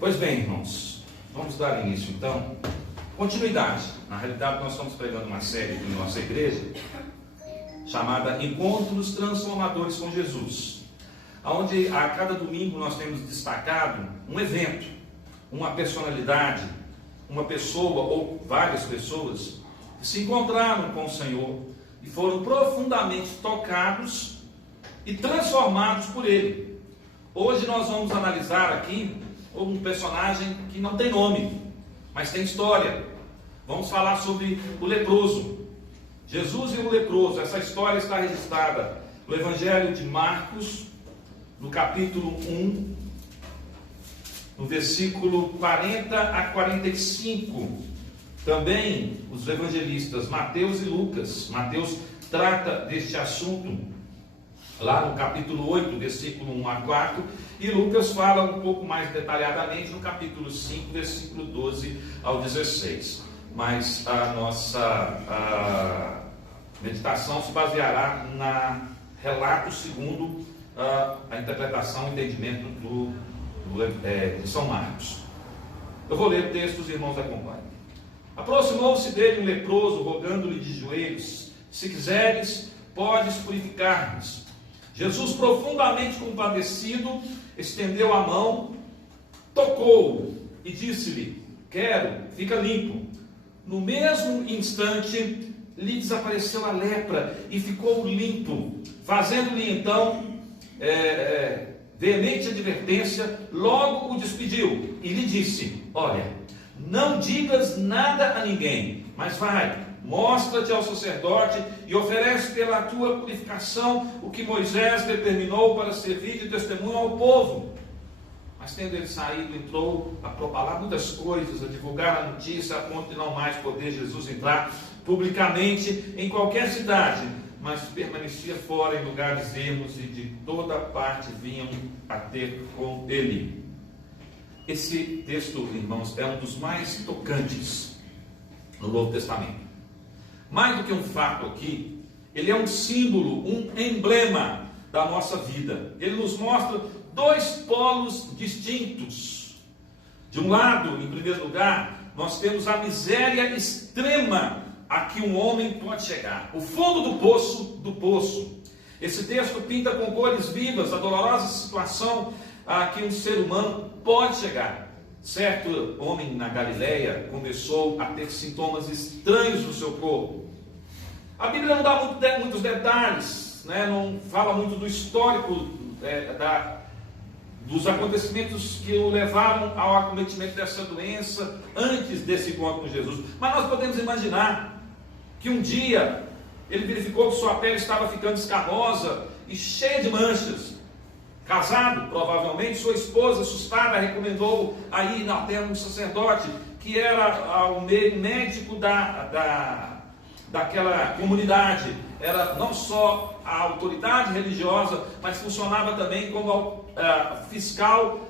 Pois bem, irmãos, vamos dar início então. Continuidade. Na realidade, nós estamos pregando uma série em nossa igreja chamada Encontros Transformadores com Jesus, onde a cada domingo nós temos destacado um evento, uma personalidade, uma pessoa ou várias pessoas que se encontraram com o Senhor e foram profundamente tocados e transformados por Ele. Hoje nós vamos analisar aqui um personagem que não tem nome, mas tem história. Vamos falar sobre o leproso. Jesus e o leproso. Essa história está registrada no Evangelho de Marcos, no capítulo 1, no versículo 40 a 45. Também os evangelistas Mateus e Lucas. Mateus trata deste assunto lá no capítulo 8, versículo 1 a 4, e Lucas fala um pouco mais detalhadamente no capítulo 5, versículo 12 ao 16. Mas a nossa meditação se baseará na relato segundo a interpretação e entendimento de São Marcos. Eu vou ler o texto, os irmãos acompanhem. Aproximou-se dele um leproso, rogando-lhe de joelhos: se quiseres, podes purificar-nos. Jesus, profundamente compadecido, estendeu a mão, tocou-o e disse-lhe: quero, fica limpo. No mesmo instante, lhe desapareceu a lepra e ficou limpo. Fazendo-lhe então veemente advertência, logo o despediu e lhe disse: olha, não digas nada a ninguém, mas vai, mostra-te ao sacerdote e oferece pela tua purificação o que Moisés determinou para servir de testemunho ao povo. Mas tendo ele saído, entrou a propalar muitas coisas, a divulgar a notícia, a ponto de não mais poder Jesus entrar publicamente em qualquer cidade, mas permanecia fora em lugares ermos, e de toda parte vinham a ter com ele. Esse texto, irmãos, é um dos mais tocantes no Novo Testamento. Mais do que um fato aqui, ele é um símbolo, um emblema da nossa vida. Ele nos mostra dois polos distintos. De um lado, em primeiro lugar, nós temos a miséria extrema a que um homem pode chegar. O fundo do poço. Esse texto pinta com cores vivas a dolorosa situação a que um ser humano pode chegar. Certo homem na Galileia começou a ter sintomas estranhos no seu corpo. A Bíblia não dá muitos detalhes, né? Não fala muito do histórico dos acontecimentos que o levaram ao acometimento dessa doença antes desse encontro com Jesus. Mas nós podemos imaginar que um dia ele verificou que sua pele estava ficando escamosa e cheia de manchas. Casado, provavelmente, sua esposa, assustada, recomendou a ir até um sacerdote, que era o médico daquela comunidade. Era não só a autoridade religiosa, mas funcionava também como fiscal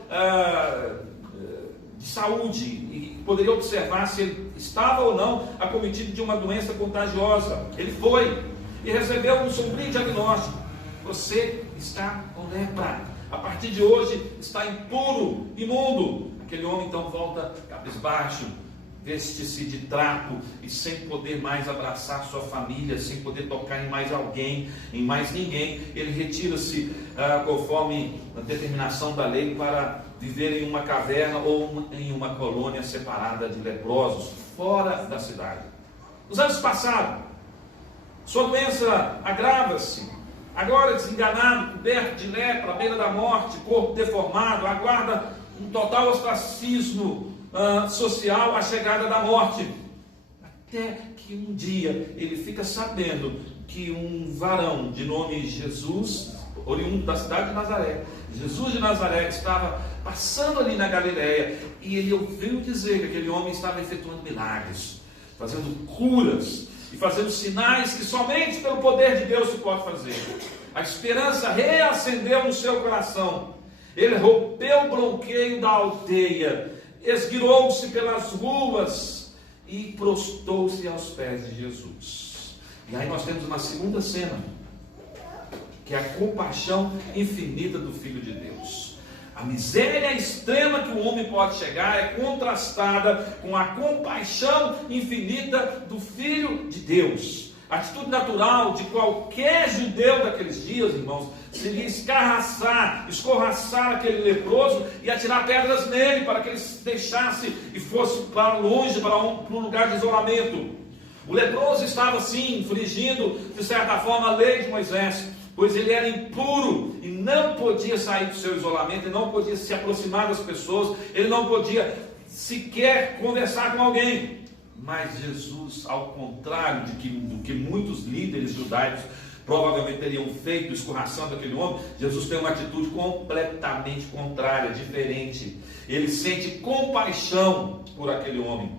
de saúde, e poderia observar se ele estava ou não acometido de uma doença contagiosa. Ele foi e recebeu um sombrio diagnóstico: você está com lepra. A partir de hoje está impuro, imundo. Aquele homem então volta cabisbaixo, veste-se de trapo e sem poder mais abraçar sua família, sem poder tocar em mais alguém, em mais ninguém. Ele retira-se conforme a determinação da lei para viver em uma caverna ou em uma colônia separada de leprosos, fora da cidade. Os anos passaram, sua doença agrava-se. Agora desenganado, coberto de lepra, à beira da morte, corpo deformado, aguarda um total ostracismo social, a chegada da morte. Até que um dia ele fica sabendo que um varão de nome Jesus, oriundo da cidade de Nazaré, Jesus de Nazaré, estava passando ali na Galileia, e ele ouviu dizer que aquele homem estava efetuando milagres, fazendo curas e fazendo sinais que somente pelo poder de Deus se pode fazer. A esperança reacendeu no seu coração. Ele rompeu o bloqueio da aldeia, esgueirou-se pelas ruas e prostou-se aos pés de Jesus. E aí nós temos uma segunda cena. que é a compaixão infinita do Filho de Deus. A miséria extrema que o homem pode chegar é contrastada com a compaixão infinita do Filho de Deus. A atitude natural de qualquer judeu daqueles dias, irmãos, seria escorraçar aquele leproso e atirar pedras nele, para que ele se deixasse e fosse para longe, para um lugar de isolamento. O leproso estava, assim, infringindo, de certa forma, a lei de Moisés, pois ele era impuro e não podia sair do seu isolamento, ele não podia se aproximar das pessoas, ele não podia sequer conversar com alguém. Mas Jesus, ao contrário do que muitos líderes judaicos provavelmente teriam feito, escorraçando aquele homem, Jesus tem uma atitude completamente contrária, diferente. Ele sente compaixão por aquele homem,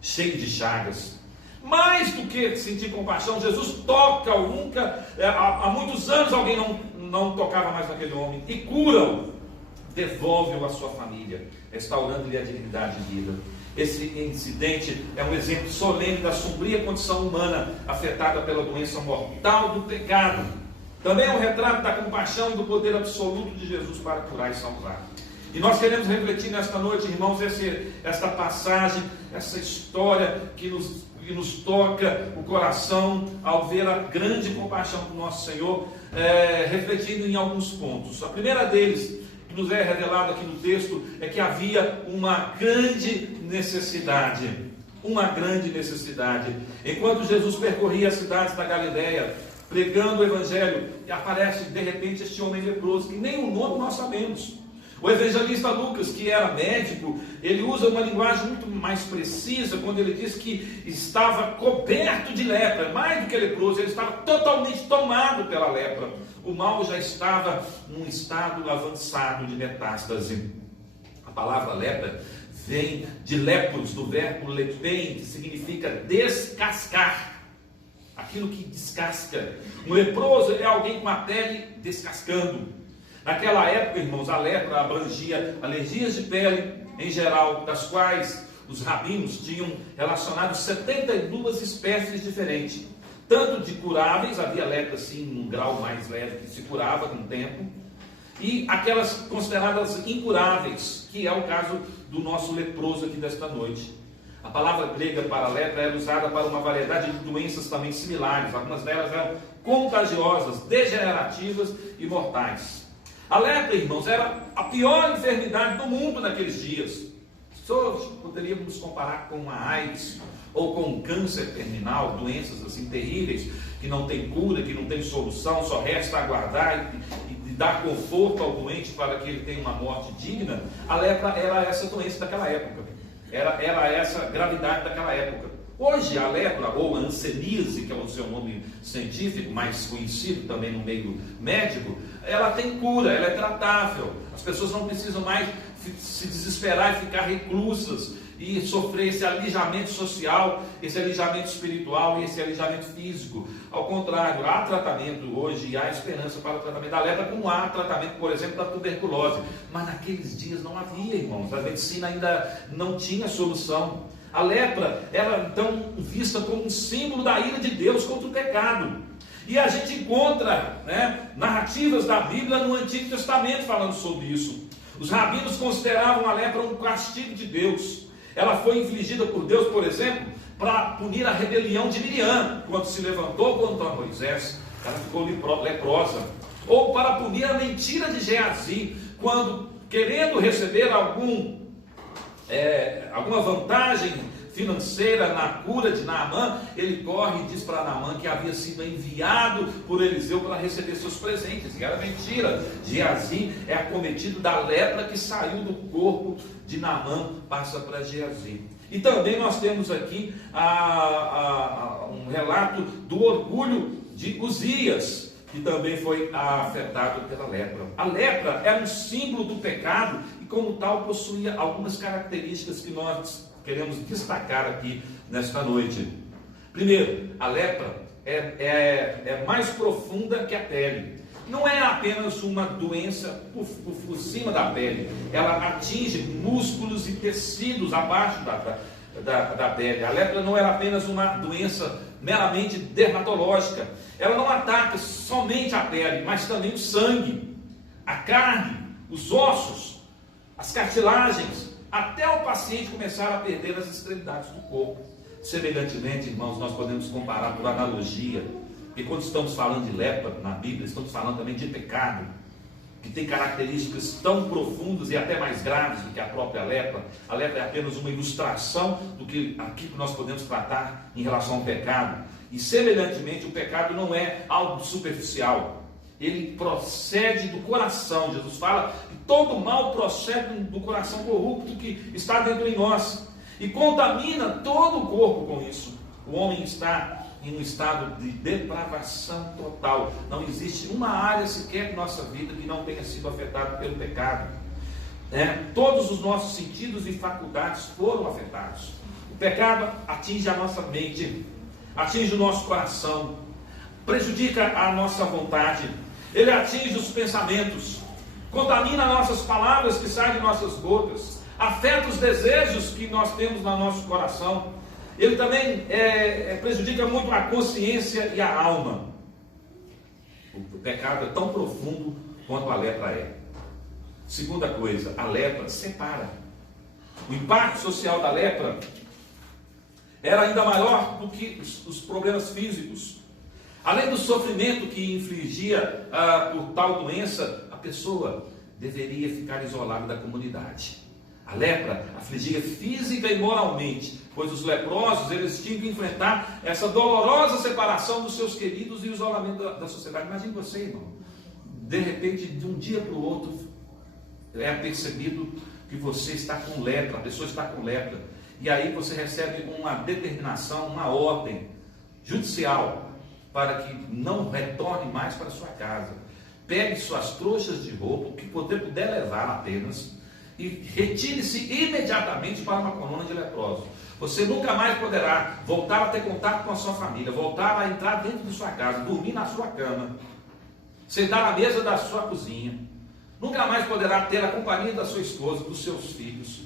cheio de chagas. Mais do que sentir compaixão, Jesus toca, há muitos anos alguém não tocava mais naquele homem, e cura-o, devolve-o à sua família, restaurando-lhe a dignidade de vida. Esse incidente é um exemplo solene da sombria condição humana afetada pela doença mortal do pecado. Também é um retrato da compaixão e do poder absoluto de Jesus para curar e salvar. E nós queremos refletir nesta noite, irmãos, esta passagem, essa história que nos toca o coração ao ver a grande compaixão do nosso Senhor, refletindo em alguns pontos. A primeira deles, que nos é revelado aqui no texto, é que havia uma grande necessidade. Enquanto Jesus percorria as cidades da Galileia, pregando o Evangelho, e aparece de repente este homem leproso, que nem o nome nós sabemos. O evangelista Lucas, que era médico, ele usa uma linguagem muito mais precisa quando ele diz que estava coberto de lepra. Mais do que leproso, ele estava totalmente tomado pela lepra. O mal já estava num estado avançado de metástase. A palavra lepra vem de lepros, do verbo lepen, que significa descascar. Aquilo que descasca. Um leproso é alguém com a pele descascando. Naquela época, irmãos, a lepra abrangia alergias de pele em geral, das quais os rabinos tinham relacionado 72 espécies diferentes. Tanto de curáveis, havia lepra assim, num grau mais leve, que se curava com o tempo, e aquelas consideradas incuráveis, que é o caso do nosso leproso aqui desta noite. A palavra grega para lepra era usada para uma variedade de doenças também similares. Algumas delas eram contagiosas, degenerativas e mortais. A lepra, irmãos, era a pior enfermidade do mundo naqueles dias. Hoje poderíamos comparar com a AIDS ou com um câncer terminal, doenças assim terríveis, que não tem cura, que não tem solução, só resta aguardar e dar conforto ao doente para que ele tenha uma morte digna. A lepra era essa doença daquela época, era essa gravidade daquela época. Hoje a lepra, ou a hanseníase, que é o seu nome científico, mais conhecido também no meio médico, ela tem cura, ela é tratável. As pessoas não precisam mais se desesperar e ficar reclusas e sofrer esse alijamento social, esse alijamento espiritual e esse alijamento físico. Ao contrário, há tratamento hoje e há esperança para o tratamento da lepra, como há tratamento, por exemplo, da tuberculose. Mas naqueles dias não havia, irmãos. A medicina ainda não tinha solução. A lepra era então vista como um símbolo da ira de Deus contra o pecado. E a gente encontra narrativas da Bíblia no Antigo Testamento falando sobre isso. Os rabinos consideravam a lepra um castigo de Deus. Ela foi infligida por Deus, por exemplo, para punir a rebelião de Miriam, quando se levantou contra Moisés, ela ficou leprosa. Ou para punir a mentira de Geazi, quando, querendo receber alguma vantagem financeira na cura de Naamã, ele corre e diz para Naamã que havia sido enviado por Eliseu para receber seus presentes, e era mentira. Geazi é acometido da lepra que saiu do corpo de Naamã, passa para Geazi. E também nós temos aqui um relato do orgulho de Uzias, que também foi afetado pela lepra. A lepra era um símbolo do pecado e, como tal, possuía algumas características que nós queremos destacar aqui nesta noite. Primeiro, a lepra é mais profunda que a pele. Não é apenas uma doença por cima da pele, ela atinge músculos e tecidos abaixo da pele. A lepra não era apenas uma doença meramente dermatológica, ela não ataca somente a pele, mas também o sangue, a carne, os ossos, as cartilagens, até o paciente começar a perder as extremidades do corpo. Semelhantemente, irmãos, nós podemos comparar por analogia, porque quando estamos falando de lepra na Bíblia, estamos falando também de pecado, que tem características tão profundas e até mais graves do que a própria lepra. A lepra é apenas uma ilustração do que aqui nós podemos tratar em relação ao pecado. E semelhantemente, o pecado não é algo superficial, ele procede do coração. Jesus fala que todo mal procede do coração corrupto que está dentro de nós e contamina todo o corpo com isso. O homem está em um estado de depravação total. Não existe uma área sequer de nossa vida que não tenha sido afetada pelo pecado. Todos os nossos sentidos e faculdades foram afetados. O pecado atinge a nossa mente, atinge o nosso coração, prejudica a nossa vontade, ele atinge os pensamentos, contamina nossas palavras que saem de nossas bocas, afeta os desejos que nós temos no nosso coração. Ele também prejudica muito a consciência e a alma. O pecado é tão profundo quanto a lepra é. Segunda coisa, a lepra separa. O impacto social da lepra era ainda maior do que os problemas físicos. Além do sofrimento que infligia por tal doença, a pessoa deveria ficar isolada da comunidade. A lepra afligia física e moralmente, pois os leprosos eles tinham que enfrentar essa dolorosa separação dos seus queridos e o isolamento da sociedade. Imagine você, irmão, de repente, de um dia para o outro, é percebido que você está com lepra, a pessoa está com lepra, e aí você recebe uma determinação, uma ordem judicial, para que não retorne mais para sua casa. Pegue suas trouxas de roupa, o que você puder levar apenas, e retire-se imediatamente para uma colônia de leprosos. Você nunca mais poderá voltar a ter contato com a sua família, voltar a entrar dentro de sua casa, dormir na sua cama, sentar à mesa da sua cozinha. Nunca mais poderá ter a companhia da sua esposa, dos seus filhos.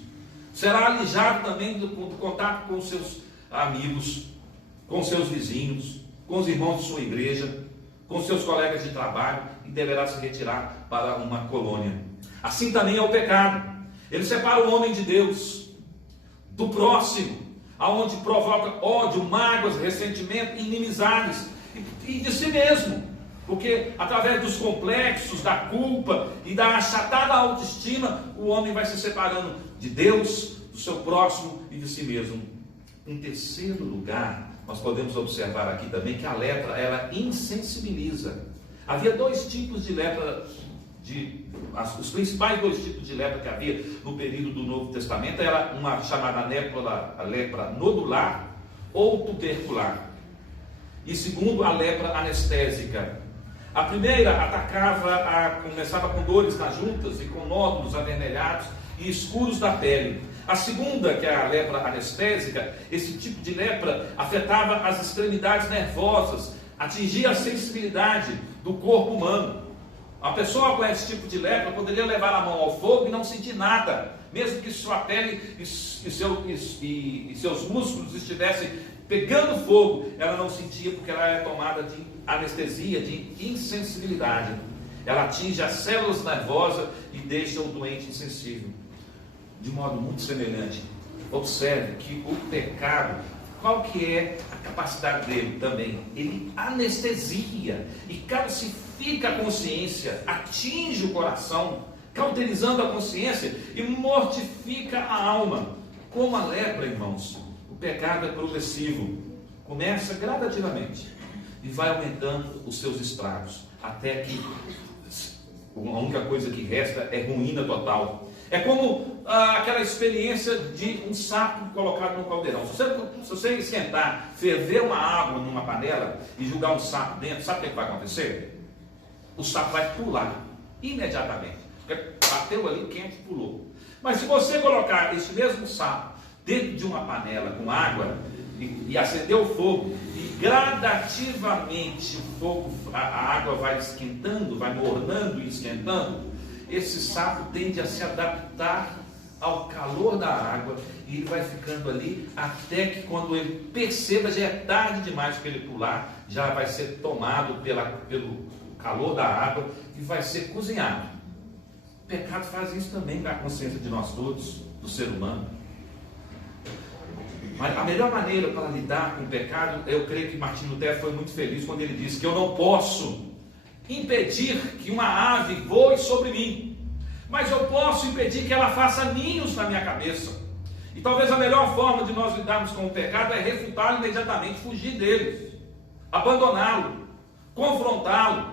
Será alijado também do contato com os seus amigos, com os seus vizinhos, com os irmãos de sua igreja, com os seus colegas de trabalho, e deverá se retirar para uma colônia. Assim também é o pecado. Ele separa o homem de Deus do próximo, aonde provoca ódio, mágoas, ressentimento, inimizades, e de si mesmo, porque através dos complexos, da culpa e da achatada autoestima, o homem vai se separando de Deus, do seu próximo e de si mesmo. Em terceiro lugar, nós podemos observar aqui também que a lepra, ela insensibiliza. Havia dois tipos de lepra, os principais dois tipos de lepra que havia no período do Novo Testamento era uma chamada lepra nodular ou tubercular, e segundo, a lepra anestésica. A primeira começava com dores nas juntas e com nódulos avermelhados e escuros da pele. A segunda, que é a lepra anestésica, esse tipo de lepra afetava as extremidades nervosas, atingia a sensibilidade do corpo humano. A pessoa com esse tipo de lepra poderia levar a mão ao fogo e não sentir nada, mesmo que sua pele e seus músculos estivessem pegando fogo, ela não sentia, porque ela é tomada de anestesia, de insensibilidade. Ela atinge as células nervosas e deixa o doente insensível. De modo muito semelhante, observe que o pecado, qual que é a capacidade dele também? Ele anestesia e calcifica a consciência, atinge o coração, cauterizando a consciência e mortifica a alma. Como a lepra, irmãos, o pecado é progressivo, começa gradativamente e vai aumentando os seus estragos, até que a única coisa que resta é ruína total. É como aquela experiência de um sapo colocado no caldeirão. Se você esquentar, ferver uma água numa panela e jogar um sapo dentro, sabe o que vai acontecer? O sapo vai pular imediatamente. Porque bateu ali quente e pulou. Mas se você colocar esse mesmo sapo dentro de uma panela com água e acender o fogo, e gradativamente a água vai esquentando, vai mornando e esquentando, esse sapo tende a se adaptar ao calor da água e ele vai ficando ali até que, quando ele perceba, já é tarde demais para ele pular, já vai ser tomado pelo calor da água e vai ser cozinhado. O pecado faz isso também na consciência de nós todos, do ser humano. Mas a melhor maneira para lidar com o pecado, eu creio que Martinho Lutero foi muito feliz quando ele disse que eu não posso impedir que uma ave voe sobre mim, mas eu posso impedir que ela faça ninhos na minha cabeça. E talvez a melhor forma de nós lidarmos com o pecado é refutá-lo imediatamente, fugir dele, abandoná-lo, confrontá-lo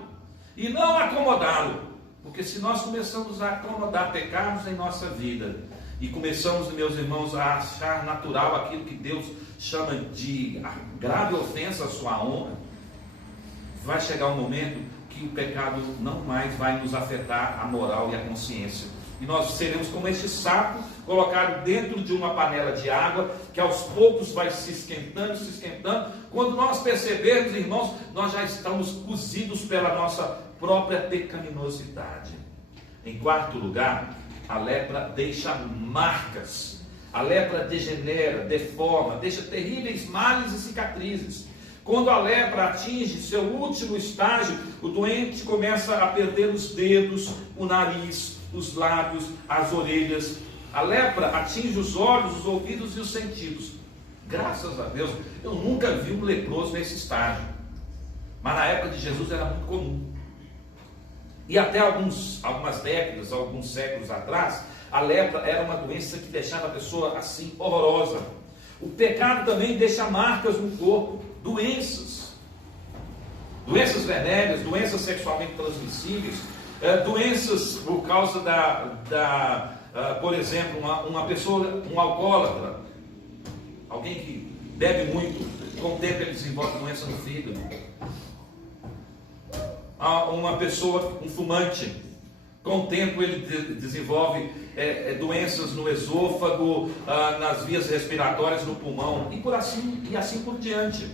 e não acomodá-lo. Porque se nós começamos a acomodar pecados em nossa vida e começamos, meus irmãos, a achar natural aquilo que Deus chama de grave ofensa à sua honra, vai chegar um momento que o pecado não mais vai nos afetar a moral e a consciência. E nós seremos como este saco colocado dentro de uma panela de água, que aos poucos vai se esquentando, se esquentando. Quando nós percebermos, irmãos, nós já estamos cozidos pela nossa própria pecaminosidade. Em quarto lugar, a lepra deixa marcas. A lepra degenera, deforma, deixa terríveis males e cicatrizes. Quando a lepra atinge seu último estágio, o doente começa a perder os dedos, o nariz, os lábios, as orelhas. A lepra atinge os olhos, os ouvidos e os sentidos. Graças a Deus, eu nunca vi um leproso nesse estágio. Mas na época de Jesus era muito comum. E até algumas décadas, alguns séculos atrás, a lepra era uma doença que deixava a pessoa assim, horrorosa. O pecado também deixa marcas no corpo, doenças venéreas, doenças sexualmente transmissíveis, doenças por causa por exemplo, uma pessoa, um alcoólatra, alguém que bebe muito, com o tempo ele desenvolve doença no fígado. Uma pessoa, um fumante, com o tempo ele desenvolve doenças no esôfago, nas vias respiratórias, no pulmão, e assim por diante.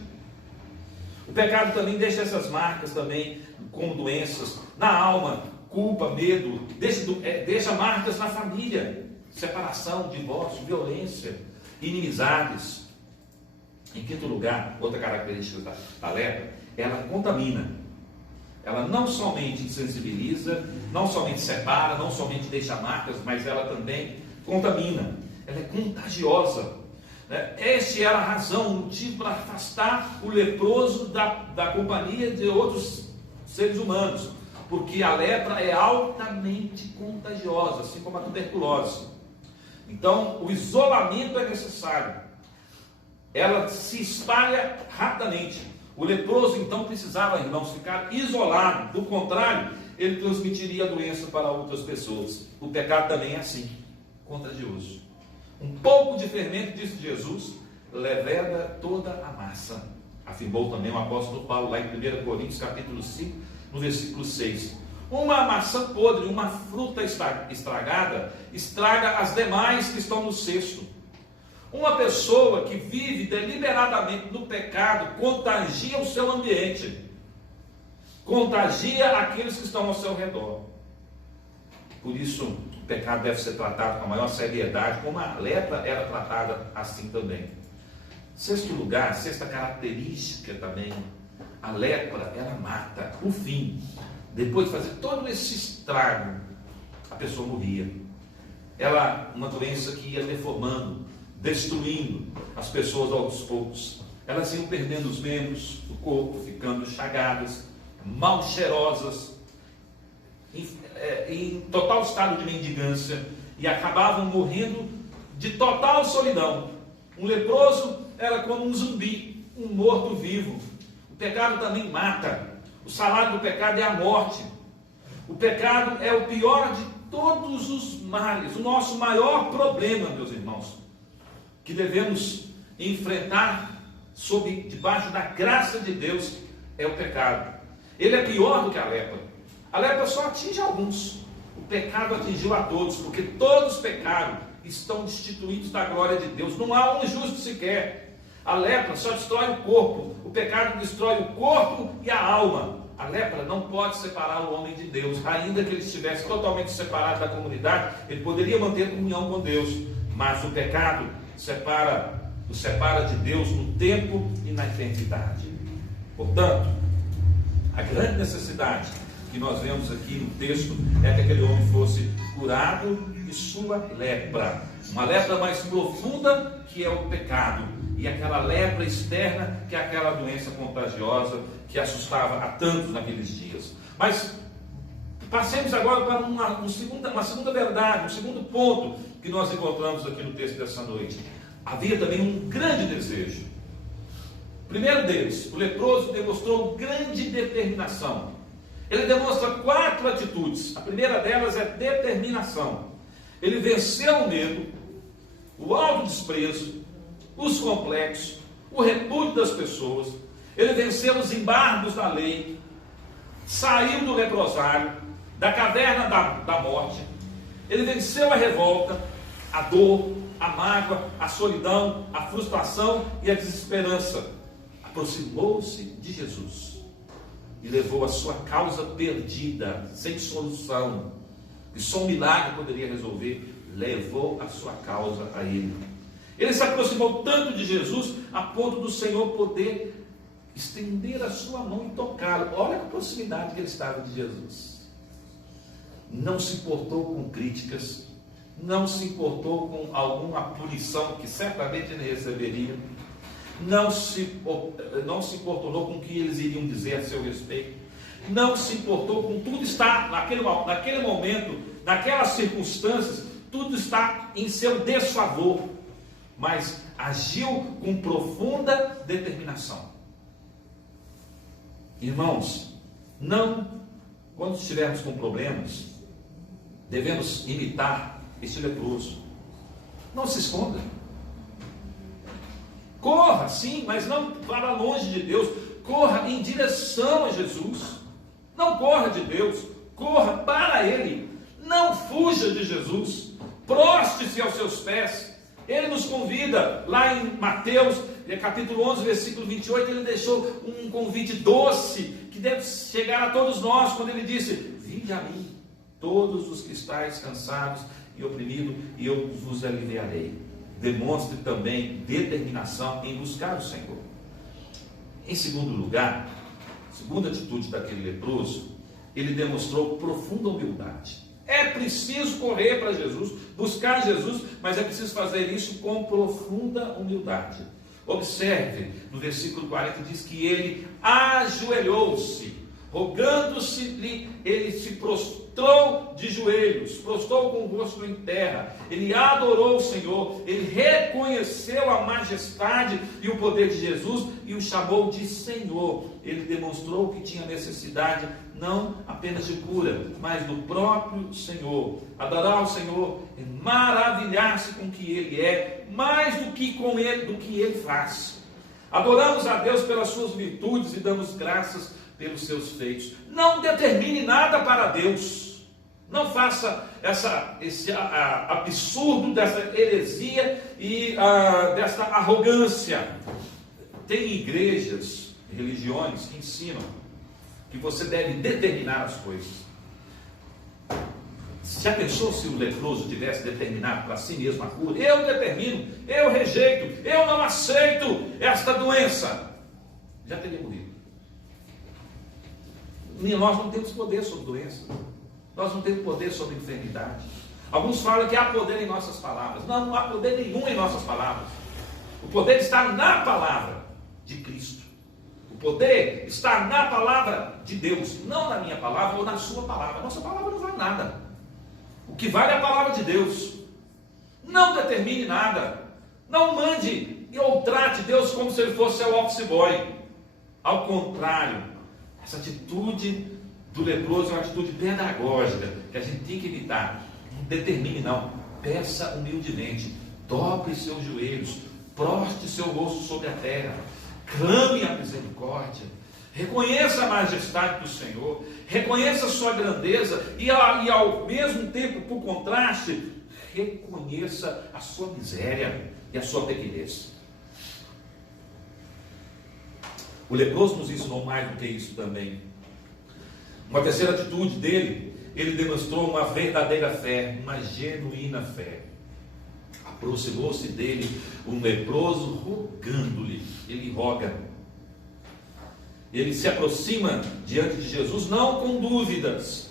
O pecado também deixa essas marcas também, como doenças, na alma, culpa, medo, deixa marcas na família, separação, divórcio, violência, inimizades. Em quinto lugar, outra característica da lepra, ela contamina. Ela não somente insensibiliza, não somente separa, não somente deixa marcas, mas ela também contamina. Ela é contagiosa. Esta era a razão, o motivo para afastar o leproso da companhia de outros seres humanos. Porque a lepra é altamente contagiosa, assim como a tuberculose. Então, o isolamento é necessário. Ela se espalha rapidamente. O leproso, então, precisava, irmãos, ficar isolado. Do contrário, ele transmitiria a doença para outras pessoas. O pecado também é assim, contagioso. Um pouco de fermento, disse Jesus, leveda toda a massa. Afirmou também o apóstolo Paulo, lá em 1 Coríntios, capítulo 5, no versículo 6. Uma maçã podre, uma fruta estragada, estraga as demais que estão no cesto. Uma pessoa que vive deliberadamente no pecado contagia o seu ambiente, contagia aqueles que estão ao seu redor. Por isso, o pecado deve ser tratado com a maior seriedade, como a lepra era tratada assim também. Sexto lugar, sexta característica também, a lepra, ela mata. Por fim, depois de fazer todo esse estrago, a pessoa morria. Ela, uma doença que ia deformando, destruindo as pessoas aos poucos. Elas iam perdendo os membros do corpo, ficando chagadas, mal cheirosas, em total estado de mendigância, e acabavam morrendo de total solidão. Um leproso era como um zumbi, um morto-vivo. O pecado também mata. O salário do pecado é a morte. O pecado é o pior de todos os males. O nosso maior problema, meus irmãos, que devemos enfrentar debaixo da graça de Deus, é o pecado. Ele é pior do que a lepra. A lepra só atinge alguns. O pecado atingiu a todos, porque todos pecaram, estão destituídos da glória de Deus. Não há um justo sequer. A lepra só destrói o corpo. O pecado destrói o corpo e a alma. A lepra não pode separar o homem de Deus. Ainda que ele estivesse totalmente separado da comunidade, ele poderia manter comunhão com Deus. Mas o pecado o separa de Deus no tempo e na eternidade. Portanto, a grande necessidade que nós vemos aqui no texto é que aquele homem fosse curado de sua lepra, uma lepra mais profunda que é o pecado, e aquela lepra externa que é aquela doença contagiosa que assustava a tantos naqueles dias. Mas passemos agora para uma segunda verdade, um segundo ponto que nós encontramos aqui no texto dessa noite. Havia também um grande desejo. O primeiro deles, o leproso demonstrou grande determinação. Ele demonstra 4 atitudes. A primeira delas é determinação. Ele venceu o medo, o autodesprezo, os complexos, o repúdio das pessoas. Ele venceu os embargos da lei, saiu do leprosário, da caverna da morte. Ele venceu a revolta, a dor, a mágoa, a solidão, a frustração e a desesperança. Aproximou-se de Jesus e levou a sua causa perdida, sem solução, que só um milagre poderia resolver, levou a sua causa a ele. Ele se aproximou tanto de Jesus a ponto do Senhor poder estender a sua mão e tocá-lo. Olha a proximidade que ele estava de Jesus. Não se importou com críticas, não se importou com alguma punição que certamente ele receberia, não se importou com o que eles iriam dizer a seu respeito, não se importou com tudo. Está naquele momento, naquelas circunstâncias, tudo está em seu desfavor, mas agiu com profunda determinação. Irmãos, quando estivermos com problemas, devemos imitar este leproso. Não se esconda. Corra, sim, mas não para longe de Deus. Corra em direção a Jesus. Não corra de Deus, corra para Ele. Não fuja de Jesus. Proste-se aos seus pés. Ele nos convida, lá em Mateus, capítulo 11, versículo 28, ele deixou um convite doce, que deve chegar a todos nós, quando ele disse: vinde a mim, todos os que estáis cansados e oprimidos, e eu vos aliviarei. Demonstre também determinação em buscar o Senhor. Em segundo lugar, segunda atitude daquele leproso, ele demonstrou profunda humildade. É preciso correr para Jesus, buscar Jesus, mas é preciso fazer isso com profunda humildade. Observe, no versículo 40 diz que ele ajoelhou-se, rogando-se-lhe, ele se prostrou de joelhos, prostrou com o rosto em terra, ele adorou o Senhor, ele reconheceu a majestade e o poder de Jesus e o chamou de Senhor. Ele demonstrou que tinha necessidade não apenas de cura, mas do próprio Senhor. Adorar o Senhor é maravilhar-se com o que Ele é, mais do que com Ele, do que Ele faz. Adoramos a Deus pelas suas virtudes e damos graças pelos seus feitos. Não determine nada para Deus. Não faça esse absurdo dessa heresia e dessa arrogância. Tem igrejas, religiões que ensinam que você deve determinar as coisas. Já pensou se o leproso tivesse determinado para si mesmo a cura? Eu determino, eu rejeito, eu não aceito esta doença. Já teria morrido. Nós não temos poder sobre doença. Nós não temos poder sobre enfermidade. Alguns falam que há poder em nossas palavras. Não, não há poder nenhum em nossas palavras. O poder está na palavra de Cristo. O poder está na palavra de Deus, não na minha palavra ou na sua palavra. Nossa palavra não vale nada. O que vale é a palavra de Deus. Não determine nada. Não mande ou trate Deus como se ele fosse seu office boy. Ao contrário, essa atitude do leproso é uma atitude pedagógica que a gente tem que evitar. Não determine, não. Peça humildemente. Dobre seus joelhos. Proste seu rosto sobre a terra. Clame a misericórdia. Reconheça a majestade do Senhor. Reconheça a sua grandeza. E ao mesmo tempo, por contraste, reconheça a sua miséria e a sua pequenez. O leproso nos ensinou mais do que isso também. Uma terceira atitude dele, ele demonstrou uma verdadeira fé, uma genuína fé. Aproximou-se dele um leproso, rogando-lhe. Ele roga. Ele se aproxima diante de Jesus não com dúvidas,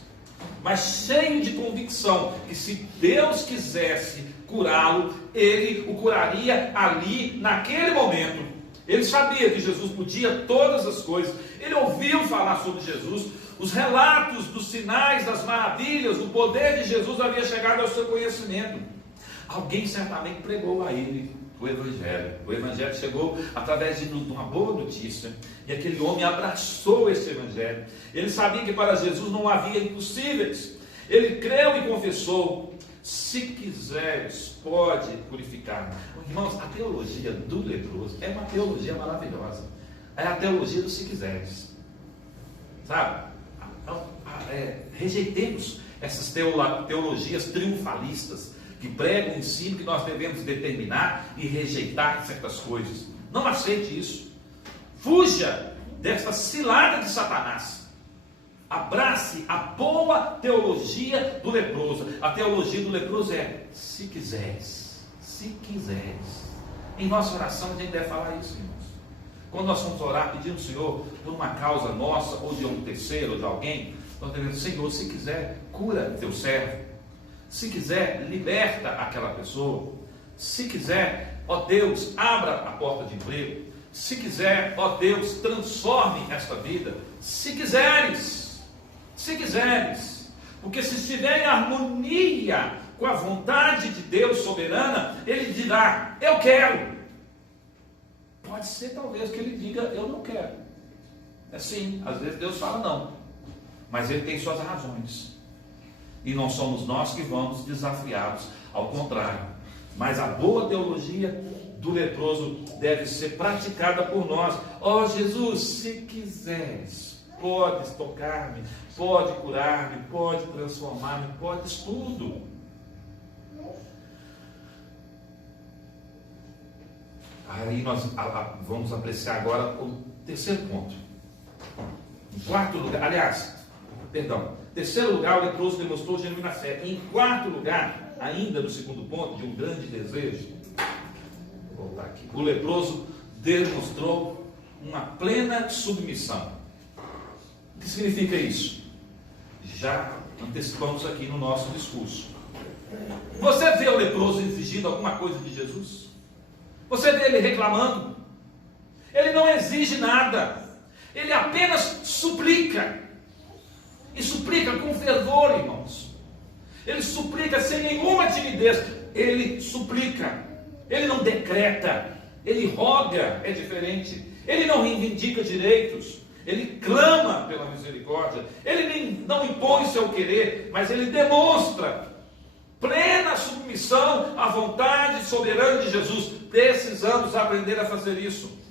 mas cheio de convicção que se Deus quisesse curá-lo, Ele o curaria ali, naquele momento. Ele sabia que Jesus podia todas as coisas. Ele ouviu falar sobre Jesus. Os relatos dos sinais, das maravilhas, do poder de Jesus havia chegado ao seu conhecimento. Alguém certamente pregou a ele o Evangelho. O Evangelho chegou através de uma boa notícia. E aquele homem abraçou esse Evangelho. Ele sabia que para Jesus não havia impossíveis. Ele creu e confessou: se quiseres, pode purificar. Irmãos, a teologia do leproso é uma teologia maravilhosa. É a teologia do se quiseres. Sabe? Rejeitemos essas teologias triunfalistas que pregam o ensino que nós devemos determinar e rejeitar certas coisas. Não aceite isso. Fuja dessa cilada de Satanás. Abrace a boa teologia do leproso. A teologia do leproso é: se quiseres, se quiseres. Em nossa oração a gente deve falar isso, irmãos. Quando nós vamos orar pedindo ao Senhor por uma causa nossa, ou de um terceiro, ou de alguém, nós devemos: Senhor, se quiser, cura teu servo. Se quiser, liberta aquela pessoa. Se quiser, ó Deus, abra a porta de emprego. Se quiser, ó Deus, transforme esta vida. Se quiseres, porque se estiver em harmonia com a vontade de Deus soberana, Ele dirá: eu quero. Pode ser talvez que Ele diga: eu não quero. É sim, às vezes Deus fala não, mas Ele tem suas razões. E não somos nós que vamos desafiá-los, ao contrário. Mas a boa teologia do leproso deve ser praticada por nós. Ó Jesus, se quiseres, podes tocar-me, pode curar-me, pode transformar-me, podes tudo. Aí nós vamos apreciar agora o terceiro ponto. Em quarto lugar, terceiro lugar, o leproso demonstrou genuína fé. Em quarto lugar, ainda no segundo ponto, de um grande desejo, vou voltar aqui, o leproso demonstrou uma plena submissão. O que significa isso? Já antecipamos aqui no nosso discurso. Você vê o leproso exigindo alguma coisa de Jesus? Você vê ele reclamando? Ele não exige nada, ele apenas suplica. E suplica com fervor, irmãos. Ele suplica sem nenhuma timidez. Ele suplica. Ele não decreta. Ele roga, é diferente. Ele não reivindica direitos. Ele clama pela misericórdia. Ele não impõe seu querer, mas ele demonstra plena submissão à vontade soberana de Jesus. Precisamos aprender a fazer isso.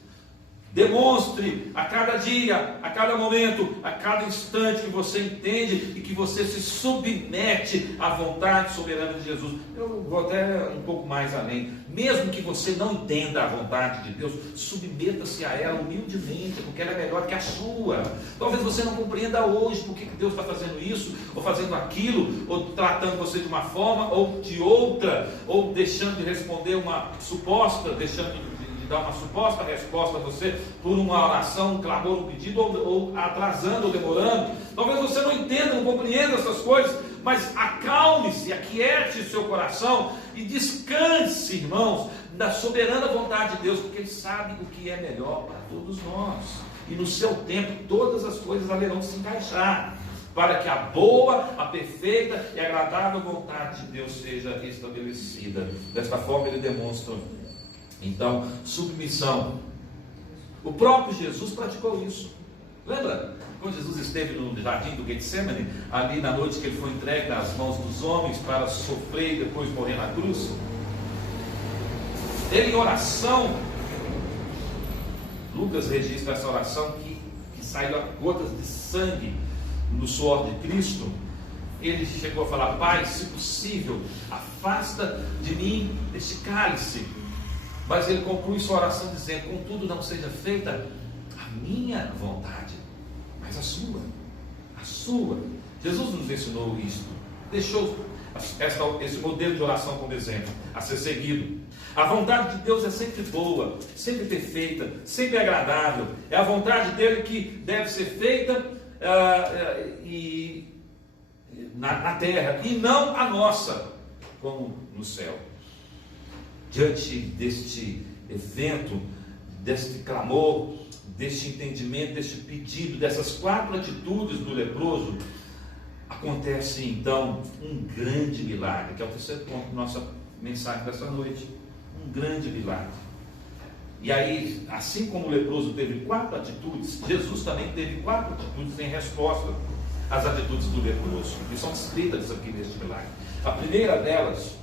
Demonstre a cada dia, a cada momento, a cada instante que você entende e que você se submete à vontade soberana de Jesus. Eu vou até um pouco mais além. Mesmo que você não entenda a vontade de Deus, submeta-se a ela humildemente, porque ela é melhor que a sua. Talvez você não compreenda hoje por que Deus está fazendo isso, ou fazendo aquilo, ou tratando você de uma forma ou de outra, ou deixando de responder uma suposta, deixando de dar uma suposta resposta a você por uma oração, um clamor, um pedido, ou atrasando, ou demorando. Talvez você não entenda, não compreenda essas coisas, mas acalme-se, aquiete o seu coração e descanse, irmãos, na soberana vontade de Deus, porque Ele sabe o que é melhor para todos nós. E no seu tempo, todas as coisas haverão de se encaixar, para que a boa, a perfeita e agradável vontade de Deus seja estabelecida. Desta forma Ele demonstra, então, submissão. O próprio Jesus praticou isso. Lembra? Quando Jesus esteve no jardim do Getsemane, ali na noite que ele foi entregue nas mãos dos homens para sofrer e depois morrer na cruz. Ele em oração, Lucas registra essa oração que saiu a gotas de sangue no suor de Cristo. Ele chegou a falar: Pai, se possível, afasta de mim este cálice. Mas ele conclui sua oração dizendo: contudo, não seja feita a minha vontade, mas a sua. A sua. Jesus nos ensinou isto. deixou esse modelo de oração como exemplo, a ser seguido. A vontade de Deus é sempre boa, sempre perfeita, sempre agradável. É a vontade dele que deve ser feita na terra, e não a nossa, como no céu. Diante deste evento, deste clamor, deste entendimento, deste pedido, dessas 4 atitudes do leproso, acontece então um grande milagre, que é o terceiro ponto da nossa mensagem dessa noite. Um grande milagre. E aí, assim como o leproso teve 4 atitudes, Jesus também teve 4 atitudes em resposta às atitudes do leproso, que são descritas aqui neste milagre. A primeira delas,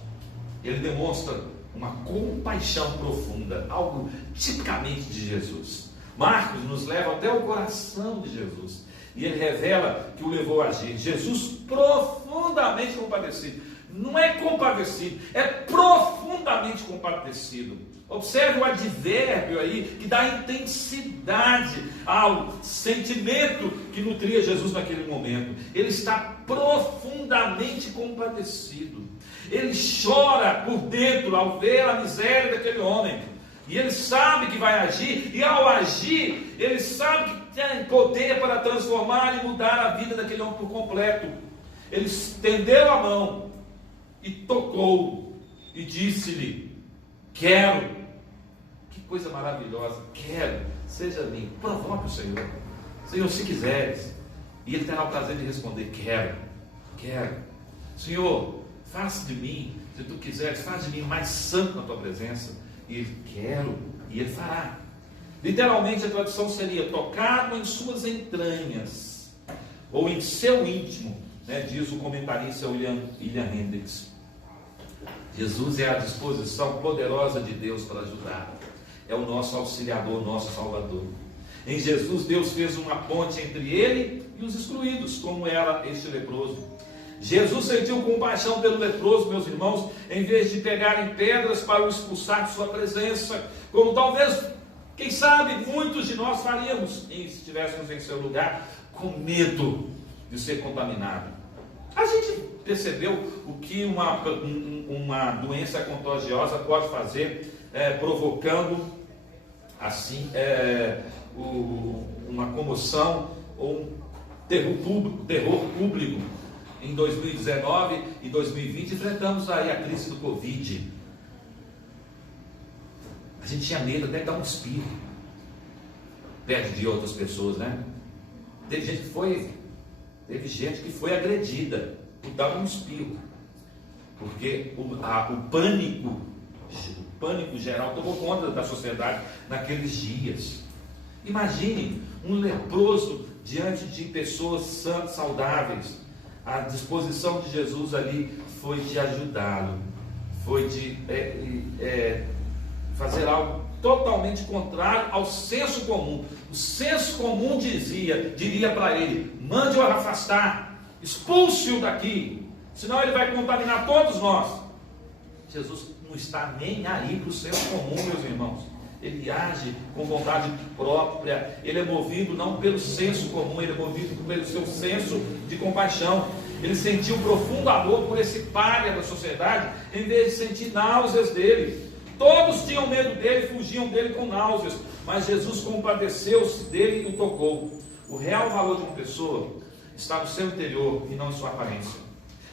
ele demonstra uma compaixão profunda, algo tipicamente de Jesus. Marcos nos leva até o coração de Jesus, e ele revela que o levou a agir. Jesus profundamente compadecido. Não é compadecido, é profundamente compadecido. Observe o advérbio aí, que dá intensidade ao sentimento que nutria Jesus naquele momento. Ele está profundamente compadecido. Ele chora por dentro ao ver a miséria daquele homem. E ele sabe que vai agir, e ao agir, ele sabe que tem poder para transformar e mudar a vida daquele homem por completo. Ele estendeu a mão e tocou, e disse-lhe: quero. Que coisa maravilhosa. Quero, seja limpo. Provoque o Senhor. Senhor, se quiseres. E ele terá o prazer de responder: quero, quero. Senhor, faça de mim, se tu quiseres, faz de mim mais santo na tua presença. E ele: quero, e ele fará. Literalmente a tradução seria: tocado em suas entranhas, ou em seu íntimo, né, diz o comentarista William Hendricks. Jesus é a disposição poderosa de Deus para ajudar. É o nosso auxiliador, nosso salvador. Em Jesus, Deus fez uma ponte entre ele e os excluídos, como era este leproso. Jesus sentiu compaixão pelo leproso, meus irmãos, em vez de pegarem pedras para o expulsar de sua presença, como talvez, quem sabe, muitos de nós faríamos, se estivéssemos em seu lugar, com medo de ser contaminado. A gente percebeu o que uma doença contagiosa pode fazer, provocando assim uma comoção ou um terror público. Em 2019 e 2020 enfrentamos aí a crise do Covid. A gente tinha medo até de dar um espirro perto de outras pessoas, né? Teve gente que foi agredida por dar um espirro, porque o pânico geral tomou conta da sociedade naqueles dias. Imagine um leproso diante de pessoas sãs, saudáveis. A disposição de Jesus ali foi de ajudá-lo, foi de fazer algo totalmente contrário ao senso comum. O senso comum diria para ele: mande-o afastar, expulse-o daqui, senão ele vai contaminar todos nós. Jesus não está nem aí para o senso comum, meus irmãos. Ele age com vontade própria. Ele é movido não pelo senso comum, ele é movido pelo seu senso de compaixão. Ele sentiu um profundo amor por esse pária da sociedade, em vez de sentir náuseas dele. Todos tinham medo dele, fugiam dele com náuseas, mas Jesus compadeceu-se dele e o tocou. O real valor de uma pessoa está no seu interior e não em sua aparência.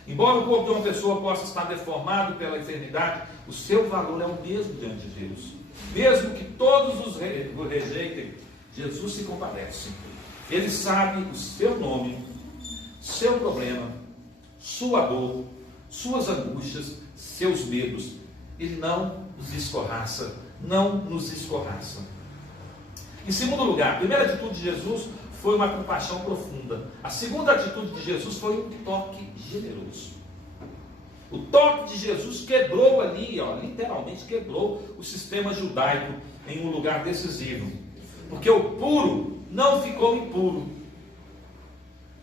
Embora o corpo de uma pessoa possa estar deformado pela enfermidade, o seu valor é o mesmo diante de Deus. Mesmo que todos o rejeitem, Jesus se compadece. Ele sabe o seu nome, seu problema, sua dor, suas angústias, seus medos. Ele não nos escorraça, não nos escorraça. Em segundo lugar, a primeira atitude de Jesus foi uma compaixão profunda. A segunda atitude de Jesus foi um toque generoso. O toque de Jesus quebrou ali, literalmente quebrou o sistema judaico em um lugar decisivo. Porque o puro não ficou impuro.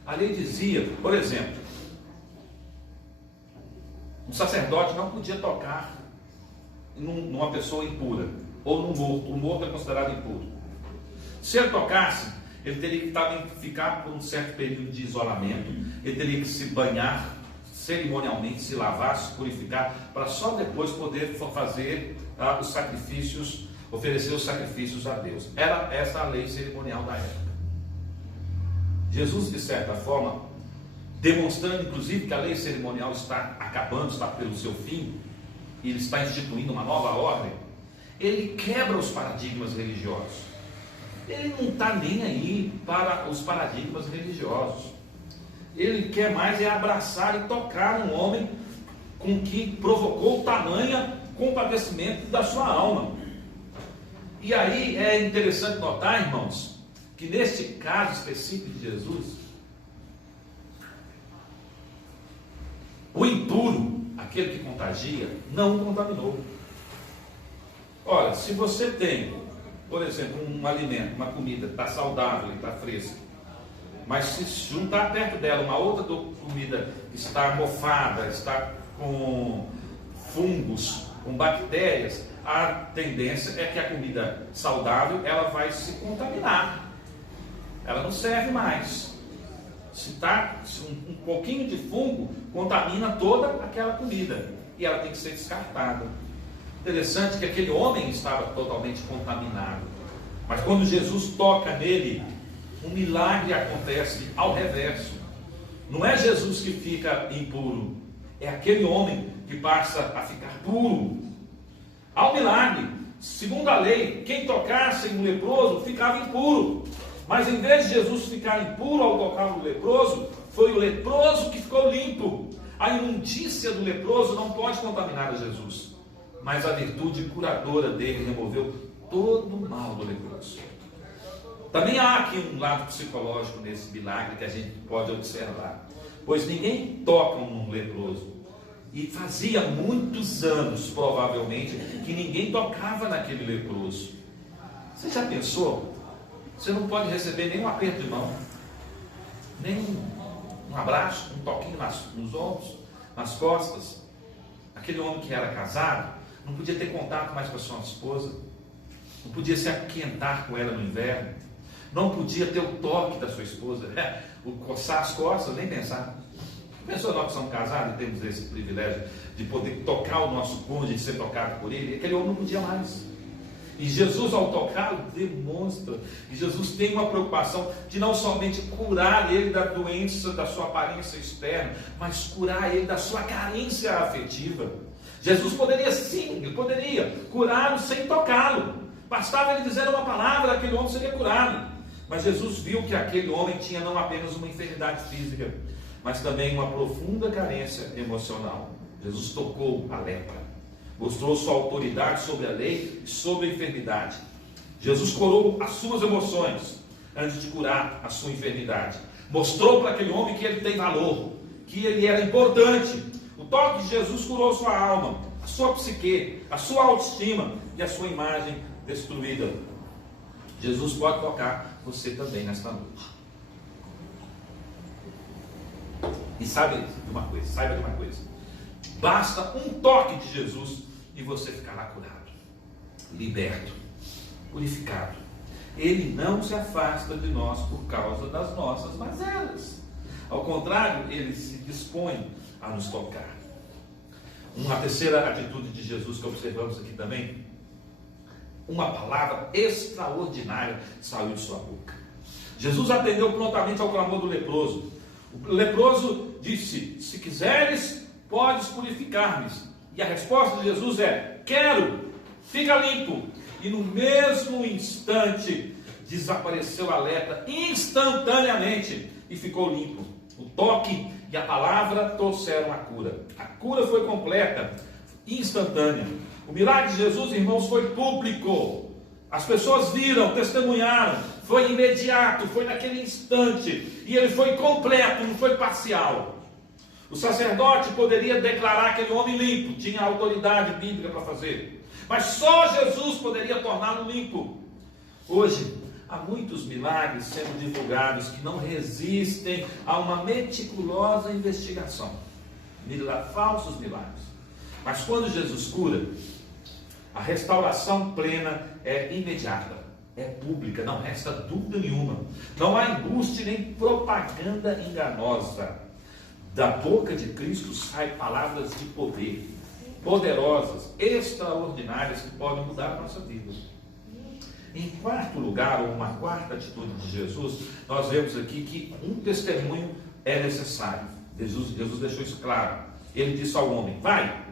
A lei dizia, por exemplo, um sacerdote não podia tocar numa pessoa impura, ou num morto. O morto é considerado impuro. Se ele tocasse, ele teria que ficar por um certo período de isolamento, ele teria que se banhar cerimonialmente se lavar, se purificar, para só depois poder fazer os sacrifícios, oferecer os sacrifícios a Deus. Era essa a lei cerimonial da época. Jesus, de certa forma, demonstrando inclusive que a lei cerimonial está acabando, está pelo seu fim, e ele está instituindo uma nova ordem, ele quebra os paradigmas religiosos. Ele não está nem aí para os paradigmas religiosos. Ele quer mais é abraçar e tocar um homem com que provocou tamanha compadecimento da sua alma. E aí é interessante notar, irmãos, que neste caso específico de Jesus, o impuro, aquele que contagia, não o contaminou. Ora, se você tem, por exemplo, um alimento, uma comida, está saudável e está fresca, mas se juntar perto dela uma outra comida que está mofada, está com fungos, com bactérias, a tendência é que a comida saudável ela vai se contaminar. Ela não serve mais. Se um pouquinho de fungo contamina toda aquela comida e ela tem que ser descartada. Interessante que aquele homem estava totalmente contaminado, mas quando Jesus toca nele, um milagre acontece ao reverso. Não é Jesus que fica impuro, é aquele homem que passa a ficar puro. Há um milagre. Segundo a lei, quem tocasse em um leproso ficava impuro. Mas em vez de Jesus ficar impuro ao tocar no leproso, foi o leproso que ficou limpo. A imundícia do leproso não pode contaminar a Jesus, mas a virtude curadora dele removeu todo o mal do leproso. Também há aqui um lado psicológico nesse milagre que a gente pode observar, pois ninguém toca um leproso, e fazia muitos anos, provavelmente, que ninguém tocava naquele leproso. Você já pensou? Você não pode receber nem um aperto de mão, nem um abraço, um toquinho nos ombros, nas costas. Aquele homem que era casado não podia ter contato mais com a sua esposa, não podia se aquentar com ela no inverno, não podia ter o toque da sua esposa, o coçar as costas, nem pensar. Pensou nós que somos casados e temos esse privilégio de poder tocar o nosso cônjuge, de ser tocado por ele? Aquele homem não podia mais. E Jesus, ao tocá-lo, demonstra que Jesus tem uma preocupação de não somente curar ele da doença, da sua aparência externa, mas curar ele da sua carência afetiva. Jesus poderia sim, ele poderia curá-lo sem tocá-lo. Bastava ele dizer uma palavra, aquele homem seria curado. Mas Jesus viu que aquele homem tinha não apenas uma enfermidade física, mas também uma profunda carência emocional. Jesus tocou a lepra, mostrou sua autoridade sobre a lei e sobre a enfermidade. Jesus curou as suas emoções antes de curar a sua enfermidade. Mostrou para aquele homem que ele tem valor, que ele era importante. O toque de Jesus curou sua alma, a sua psique, a sua autoestima e a sua imagem destruída. Jesus pode tocar você também nesta noite. E saiba de uma coisa, basta um toque de Jesus e você ficará curado, liberto, purificado. Ele não se afasta de nós por causa das nossas mazelas. Ao contrário, ele se dispõe a nos tocar. Uma terceira atitude de Jesus que observamos aqui também, uma palavra extraordinária saiu de sua boca. Jesus atendeu prontamente ao clamor do leproso. O leproso disse: se quiseres, podes purificar-me. E a resposta de Jesus é: quero, fica limpo. E no mesmo instante desapareceu a lepra instantaneamente e ficou limpo. O toque e a palavra trouxeram a cura. A cura foi completa, instantânea. O milagre de Jesus, irmãos, foi público. As pessoas viram, testemunharam, foi imediato, foi naquele instante, e ele foi completo, não foi parcial. O sacerdote poderia declarar aquele homem limpo, tinha autoridade bíblica para fazer, mas só Jesus poderia torná-lo limpo. Hoje, há muitos milagres sendo divulgados que não resistem a uma meticulosa investigação. Falsos milagres. Mas quando Jesus cura, a restauração plena é imediata, é pública, não resta dúvida nenhuma. Não há embuste nem propaganda enganosa. Da boca de Cristo saem palavras de poder, poderosas, extraordinárias, que podem mudar a nossa vida. Em quarto lugar, ou uma quarta atitude de Jesus, nós vemos aqui que um testemunho é necessário. Jesus deixou isso claro. Ele disse ao homem: vai,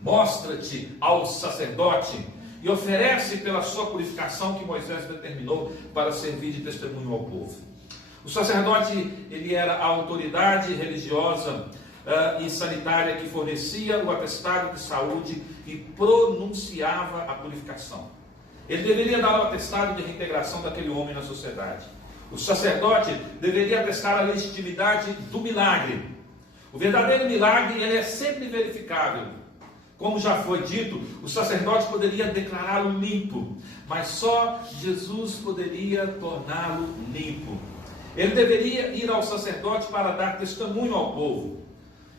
mostra-te ao sacerdote e oferece pela sua purificação que Moisés determinou para servir de testemunho ao povo. O sacerdote, ele era a autoridade religiosa e sanitária que fornecia o atestado de saúde e pronunciava a purificação. Ele deveria dar o atestado de reintegração daquele homem na sociedade. O sacerdote deveria atestar a legitimidade do milagre. O verdadeiro milagre, ele é sempre verificável. Como já foi dito, o sacerdote poderia declará-lo limpo, mas só Jesus poderia torná-lo limpo. Ele deveria ir ao sacerdote para dar testemunho ao povo.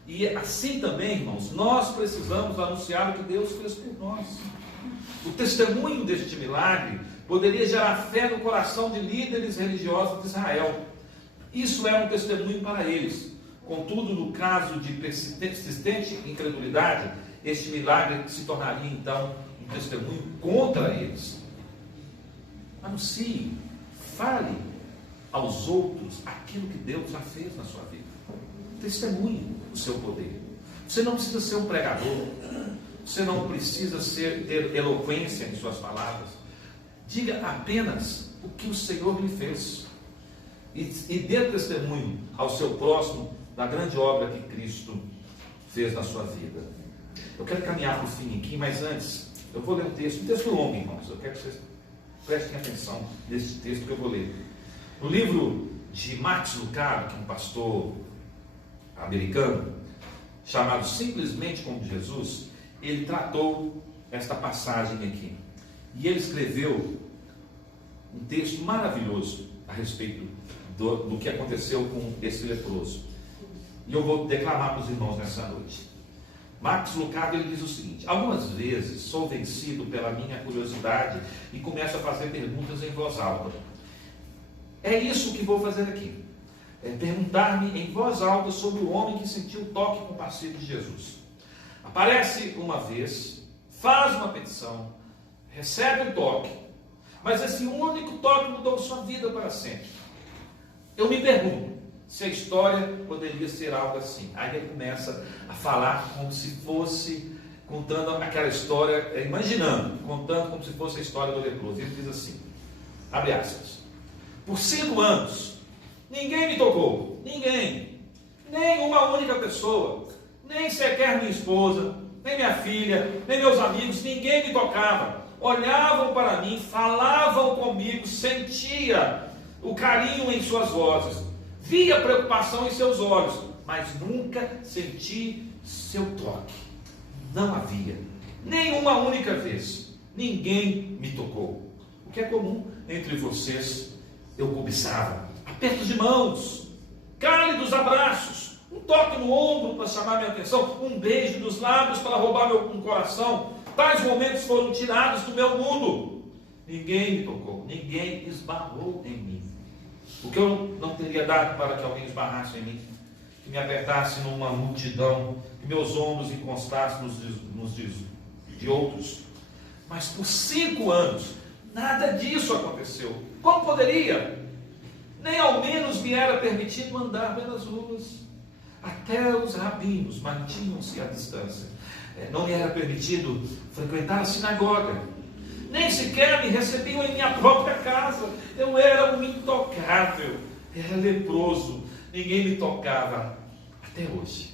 E assim também, irmãos, nós precisamos anunciar o que Deus fez por nós. O testemunho deste milagre poderia gerar fé no coração de líderes religiosos de Israel. Isso era um testemunho para eles. Contudo, no caso de persistente incredulidade, este milagre se tornaria então um testemunho contra eles. Anuncie, fale aos outros aquilo que Deus já fez na sua vida. Testemunhe o seu poder. Você não precisa ser um pregador. Você não precisa ter eloquência em suas palavras. Diga apenas o que o Senhor lhe fez. E dê testemunho ao seu próximo da grande obra que Cristo fez na sua vida. Eu quero caminhar para o fim aqui, mas antes, eu vou ler um texto longo, irmãos. Eu quero que vocês prestem atenção nesse texto que eu vou ler. No livro de Max Lucado, que é um pastor americano, chamado Simplesmente como Jesus, ele tratou esta passagem aqui. E ele escreveu um texto maravilhoso a respeito do que aconteceu com esse leproso. E eu vou declamar para os irmãos nessa noite. Max Lucado, ele diz o seguinte: algumas vezes sou vencido pela minha curiosidade e começo a fazer perguntas em voz alta. É isso que vou fazer aqui. É perguntar-me em voz alta sobre o homem que sentiu o toque compassivo de Jesus. Aparece uma vez, faz uma petição, recebe um toque, mas esse único toque mudou sua vida para sempre. Eu me pergunto se a história poderia ser algo assim. Aí ele começa a falar como se fosse, contando aquela história, imaginando, contando como se fosse a história do leproso. Ele diz assim, abre aspas: por 5 anos, ninguém me tocou, ninguém, nem uma única pessoa, nem sequer minha esposa, nem minha filha, nem meus amigos, ninguém me tocava. Olhavam para mim, falavam comigo, sentia o carinho em suas vozes, via preocupação em seus olhos, mas nunca senti seu toque. Não havia, nem uma única vez, ninguém me tocou. O que é comum entre vocês, eu cobiçava apertos de mãos, cálidos abraços, um toque no ombro para chamar minha atenção, um beijo nos lábios para roubar meu coração. Tais momentos foram tirados do meu mundo. Ninguém me tocou, ninguém esbarrou em mim. O que eu não teria dado para que alguém esbarrasse em mim, que me apertasse numa multidão, que meus ombros encostassem nos de outros. Mas por 5 anos, nada disso aconteceu. Como poderia? Nem ao menos me era permitido andar pelas ruas. Até os rabinos mantinham-se à distância. Não me era permitido frequentar a sinagoga. Nem sequer me recebiam em minha própria casa. Eu era um intocável. Era leproso. Ninguém me tocava. Até hoje.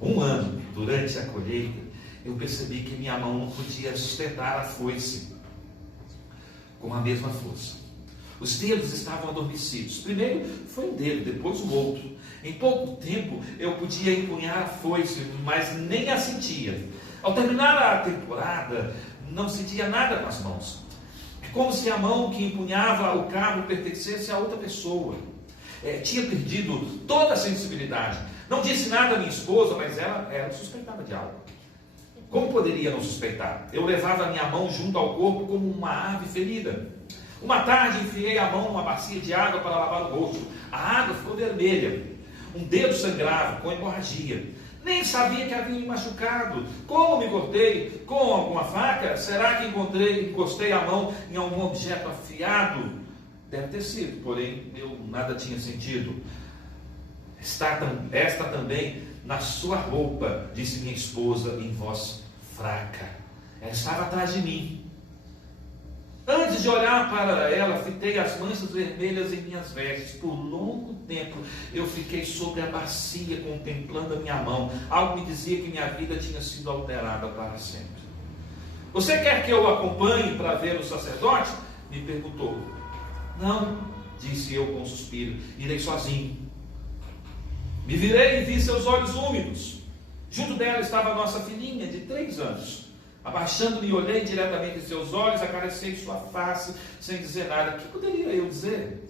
1 ano, durante a colheita, eu percebi que minha mão não podia sustentar a foice com a mesma força. Os dedos estavam adormecidos. Primeiro foi um dedo, depois o outro. Em pouco tempo eu podia empunhar a foice, mas nem a sentia. Ao terminar a temporada, não sentia nada com as mãos. É como se a mão que empunhava o cabo pertencesse a outra pessoa. Tinha perdido toda a sensibilidade. Não disse nada à minha esposa, mas ela suspeitava de algo. Como poderia não suspeitar? Eu levava a minha mão junto ao corpo como uma ave ferida. Uma tarde enfiei a mão numa bacia de água para lavar o rosto. A água ficou vermelha. Um dedo sangrava com hemorragia. Nem sabia que havia me machucado. Como me cortei? Com alguma faca? Será que encostei a mão em algum objeto afiado? Deve ter sido, porém eu nada tinha sentido. Esta também na sua roupa, disse minha esposa em voz fraca. Ela estava atrás de mim. Antes de olhar para ela, fitei as manchas vermelhas em minhas vestes. Por longo tempo eu fiquei sobre a bacia, contemplando a minha mão. Algo me dizia que minha vida tinha sido alterada para sempre. Você quer que eu acompanhe para ver o sacerdote? Me perguntou. Não, disse eu com um suspiro, irei sozinho. Me virei e vi seus olhos úmidos. Junto dela estava a nossa filhinha de 3 anos. Abaixando-me, olhei diretamente em seus olhos, acariciei sua face, sem dizer nada. O que poderia eu dizer?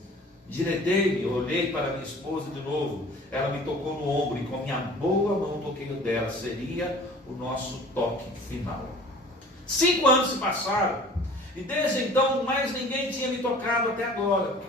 Endireitei-me, olhei para minha esposa de novo. Ela me tocou no ombro e com minha boa mão toquei o dela. Seria o nosso toque final. 5 anos se passaram e desde então mais ninguém tinha me tocado até agora.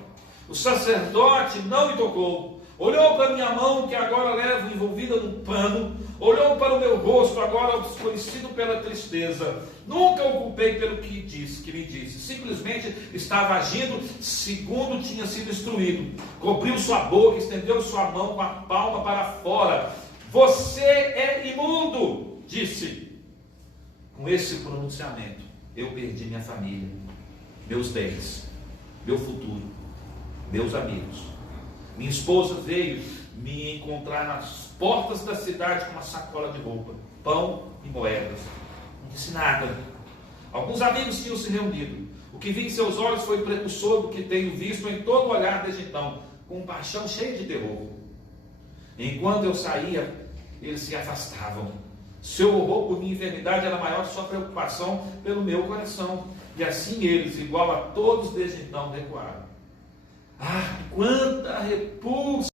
O sacerdote não me tocou. Olhou para minha mão, que agora levo envolvida num pano. Olhou para o meu rosto, agora obscurecido pela tristeza. Nunca o culpei pelo que me disse. Simplesmente estava agindo segundo tinha sido instruído. Cobriu sua boca, estendeu sua mão com a palma para fora. Você é imundo, disse. Com esse pronunciamento, eu perdi minha família, meus bens, meu futuro, meus amigos. Minha esposa veio me encontrar nas portas da cidade com uma sacola de roupa, pão e moedas. Não disse nada. Alguns amigos tinham se reunido. O que vi em seus olhos foi precursor do que tenho visto em todo olhar desde então, com um paixão cheio de terror. Enquanto eu saía, eles se afastavam. Seu horror por minha enfermidade era maior que sua preocupação pelo meu coração. E assim eles, igual a todos desde então, recuaram. Ah, quanta repulsa!